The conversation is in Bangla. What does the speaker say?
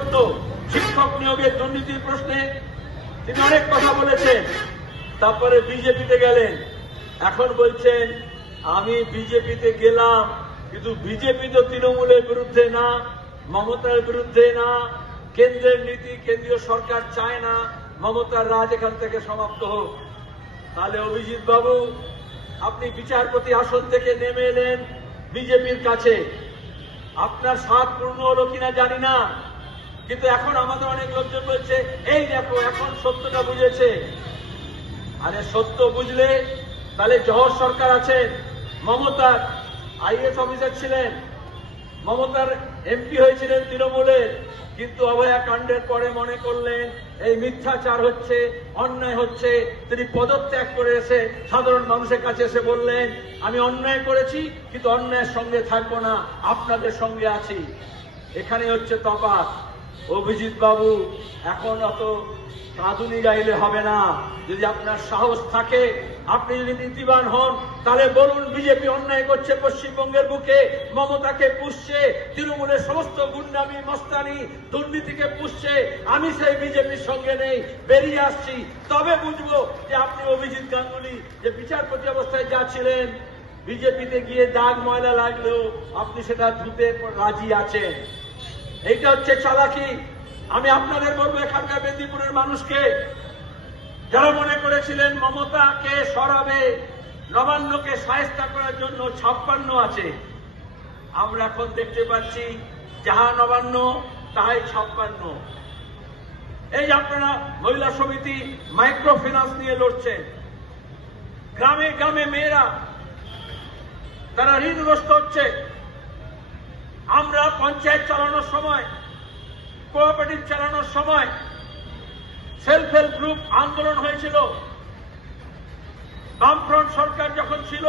করত। শিক্ষক নিয়োগের দুর্নীতির প্রশ্নে তিনি অনেক কথা বলেছেন। তারপরে বিজেপিতে গেলেন, এখন বলছেন আমি বিজেপিতে গেলাম, কিন্তু বিজেপি তো তৃণমূলের বিরুদ্ধে না, মমতার বিরুদ্ধে না, কেন্দ্রের নীতি কেন্দ্রীয় সরকার চায় না মমতার রাজ এখান থেকে সমাপ্ত হোক। তাহলে অভিজিৎ বাবু, আপনি বিচারপতি আসন থেকে নেমে এলেন বিজেপির কাছে, আপনার স্বাদ পূর্ণ হলো কিনা জানি না, কিন্তু এখন আমাদের অনেক লোকজন বলছে এই দেখো এখন সত্যটা বুঝেছে। আরে সত্য বুঝলে তাহলে জহর সরকার আছেন, মমতার আইএস অফিসার ছিলেন, মমতার এমপি হয়েছিলেন তৃণমূলের, কিন্তু অভয়াকাণ্ডের পরে মনে করলেন এই মিথ্যাচার হচ্ছে, অন্যায় হচ্ছে, তিনি পদত্যাগ করে এসে সাধারণ মানুষের কাছে এসে বললেন আমি অন্যায় করেছি, কিন্তু অন্যায়ের সঙ্গে থাকবো না, আপনাদের সঙ্গে আছি। এখানে হচ্ছে তফাৎ। অভিজিৎ বাবু, এখন অত কাঁদুনি গাইলে হবে না। যদি আপনার সাহস থাকে, আপনি যদি নীতিবান হন, তাহলে বলুন বিজেপি অন্যায় করছে পশ্চিমবঙ্গের বুকে, মমতাকে পুষছে, তৃণমূলের সমস্ত গুন্ডামি মস্তানি দুর্নীতিকে পুষছে, আমি সেই বিজেপির সঙ্গে নেই, বেরিয়ে আসছি। তবে বুঝবো যে আপনি অভিজিৎ গাঙ্গুলি যে বিচারপতি অবস্থায় যা ছিলেন, বিজেপিতে গিয়ে দাগ ময়লা লাগলেও আপনি সেটা ধুতে রাজি আছেন। এইটা হচ্ছে চালাকি। আমি আপনাদের বলবো, এখানকার মেদিনীপুরের মানুষকে, যারা মনে করেছিলেন মমতাকে সরাবে, নবান্নকে শায়েস্তা করার জন্য 56 আছে, আমরা এখন দেখতে পাচ্ছি যাহা নবান্ন তাহাই 56। এই যে আপনারা মহিলা সমিতি মাইক্রো ফিন্যান্স নিয়ে লড়ছেন, গ্রামে গ্রামে মেয়েরা তারা ঋণগ্রস্ত হচ্ছে। আমরা পঞ্চায়েত চালানোর সময়, কোঅপারেটিভ চালানোর সময় সেলফ হেল্প গ্রুপ আন্দোলন হয়েছিল, বামফ্রন্ট সরকার যখন ছিল